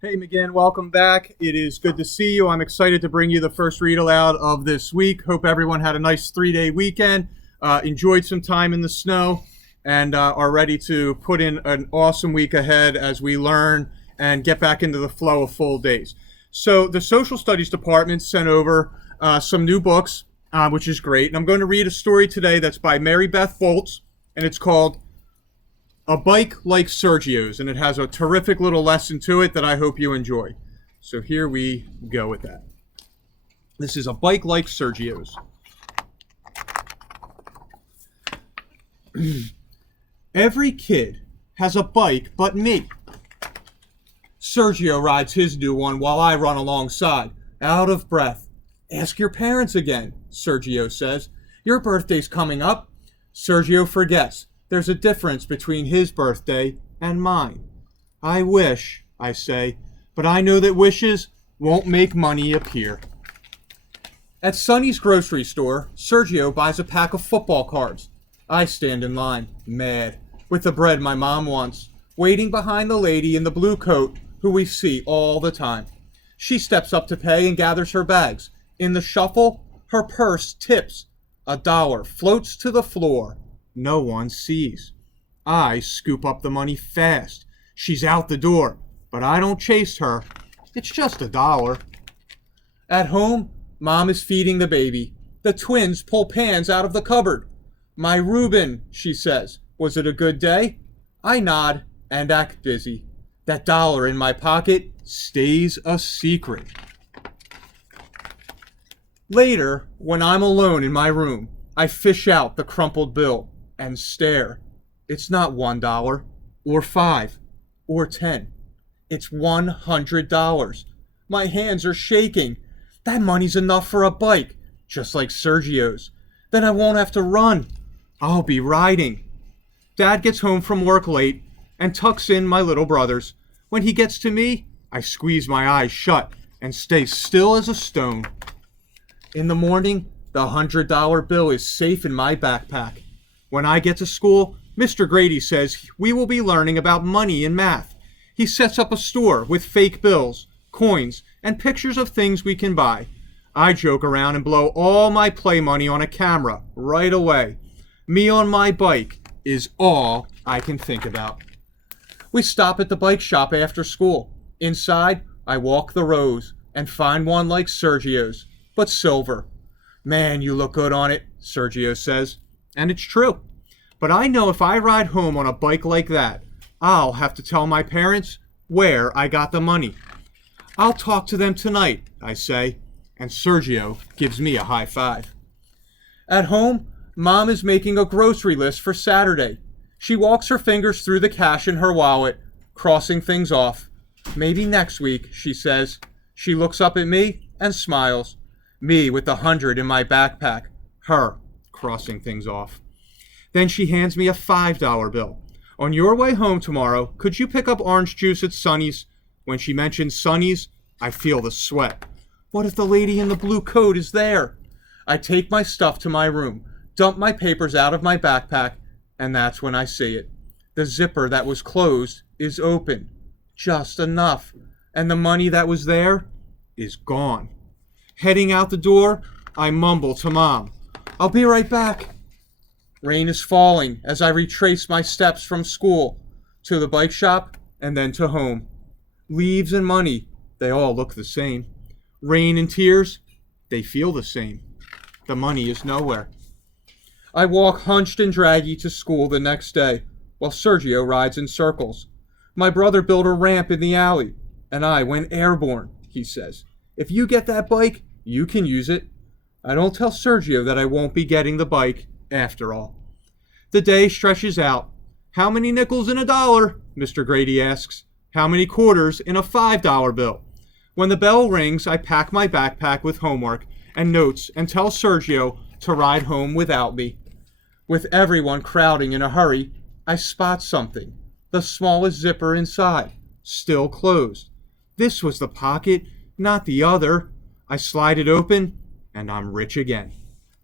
Hey, McGann, welcome back. It is good to see you. I'm excited to bring you the first read aloud of this week. Hope everyone had a nice 3-day weekend, enjoyed some time in the snow, and are ready to put in an awesome week ahead as we learn and get back into the flow of full days. So, the Social Studies Department sent over some new books, which is great. And I'm going to read a story today that's by Mary Beth Boltz, and it's called A Bike Like Sergio's, and it has a terrific little lesson to it that I hope you enjoy. So here we go with that. This is A Bike Like Sergio's. Every kid has a bike but me. Sergio rides his new one while I run alongside, out of breath. Ask your parents again, Sergio says. Your birthday's coming up. Sergio forgets. There's a difference between his birthday and mine. I wish, I say, but I know that wishes won't make money appear. At Sonny's grocery store, Sergio buys a pack of football cards. I stand in line, mad, with the bread my mom wants, waiting behind the lady in the blue coat who we see all the time. She steps up to pay and gathers her bags. In the shuffle, her purse tips. $1 floats to the floor. No one sees. I scoop up the money fast. She's out the door, but I don't chase her. It's just $1. At home, Mom is feeding the baby. The twins pull pans out of the cupboard. My Reuben, she says. Was it a good day? I nod and act busy. That $1 in my pocket stays a secret. Later, when I'm alone in my room, I fish out the crumpled bill and stare. It's not $1 or $5 or $10. It's $100. My hands are shaking. That money's enough for a bike, just like Sergio's. Then I won't have to run. I'll be riding. Dad gets home from work late and tucks in my little brothers. When he gets to me, I squeeze my eyes shut and stay still as a stone. In the morning, the $100 bill is safe in my backpack. When I get to school, Mr. Grady says we will be learning about money and math. He sets up a store with fake bills, coins, and pictures of things we can buy. I joke around and blow all my play money on a camera right away. Me on my bike is all I can think about. We stop at the bike shop after school. Inside, I walk the rows and find one like Sergio's, but silver. Man, you look good on it, Sergio says. And it's true. But I know if I ride home on a bike like that, I'll have to tell my parents where I got the money. I'll talk to them tonight, I say, and Sergio gives me a high five. At home, Mom is making a grocery list for Saturday. She walks her fingers through the cash in her wallet, crossing things off. Maybe next week, she says. She looks up at me and smiles. Me with the 100 in my backpack. Her crossing things off. Then she hands me a $5 bill. On your way home tomorrow, could you pick up orange juice at Sonny's? When she mentions Sonny's, I feel the sweat. What if the lady in the blue coat is there? I take my stuff to my room, dump my papers out of my backpack, and that's when I see it. The zipper that was closed is open. Just enough. And the money that was there is gone. Heading out the door, I mumble to Mom, I'll be right back. Rain is falling as I retrace my steps from school to the bike shop and then to home. Leaves and money, they all look the same. Rain and tears, they feel the same. The money is nowhere. I walk hunched and draggy to school the next day while Sergio rides in circles. My brother built a ramp in the alley and I went airborne, he says. If you get that bike, you can use it. I don't tell Sergio that I won't be getting the bike after all. The day stretches out. How many nickels in $1? Mr. Grady asks. How many quarters in a $5 bill? When the bell rings, I pack my backpack with homework and notes and tell Sergio to ride home without me. With everyone crowding in a hurry, I spot something. The smallest zipper inside, still closed. This was the pocket, not the other. I slide it open, and I'm rich again.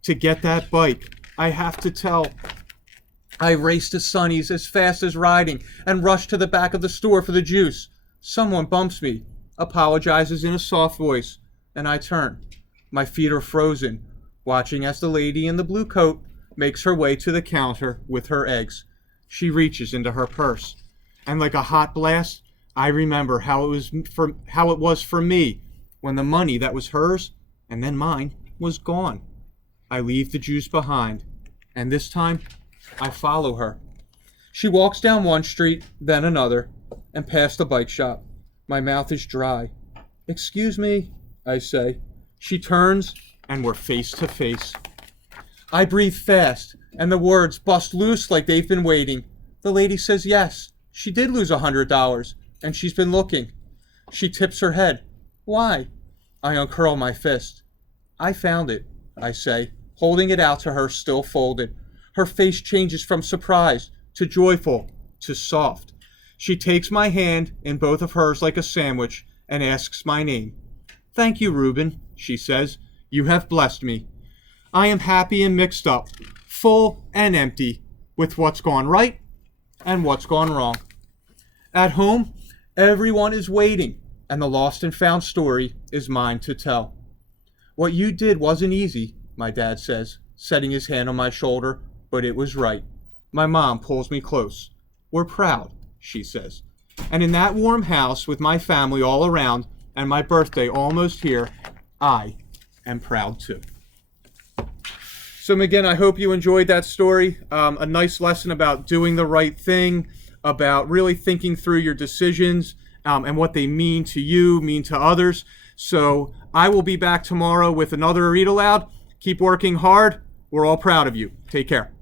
To get that bike, I have to tell. I race to Sonny's as fast as riding and rush to the back of the store for the juice. Someone bumps me, apologizes in a soft voice, and I turn. My feet are frozen, watching as the lady in the blue coat makes her way to the counter with her eggs. She reaches into her purse, and like a hot blast, I remember how it was for me when the money that was hers and then mine was gone. I leave the juice behind, and this time I follow her. She walks down one street, then another, and past a bike shop. My mouth is dry. "Excuse me," I say. She turns, and we're face to face. I breathe fast, and the words bust loose like they've been waiting. The lady says yes, she did lose $100, and she's been looking. She tips her head. "Why?" I uncurl my fist. "I found it," I say, holding it out to her still folded. Her face changes from surprised to joyful to soft. She takes my hand in both of hers like a sandwich and asks my name. "Thank you, Reuben," she says. "You have blessed me." I am happy and mixed up, full and empty, with what's gone right and what's gone wrong. At home, everyone is waiting, and the lost and found story is mine to tell. "What you did wasn't easy," my dad says, setting his hand on my shoulder, "but it was right." My mom pulls me close. "We're proud," she says. And in that warm house with my family all around and my birthday almost here, I am proud too. So again, I hope you enjoyed that story. A nice lesson about doing the right thing, about really thinking through your decisions and what they mean to you, mean to others. So I will be back tomorrow with another Read Aloud. Keep working hard. We're all proud of you. Take care.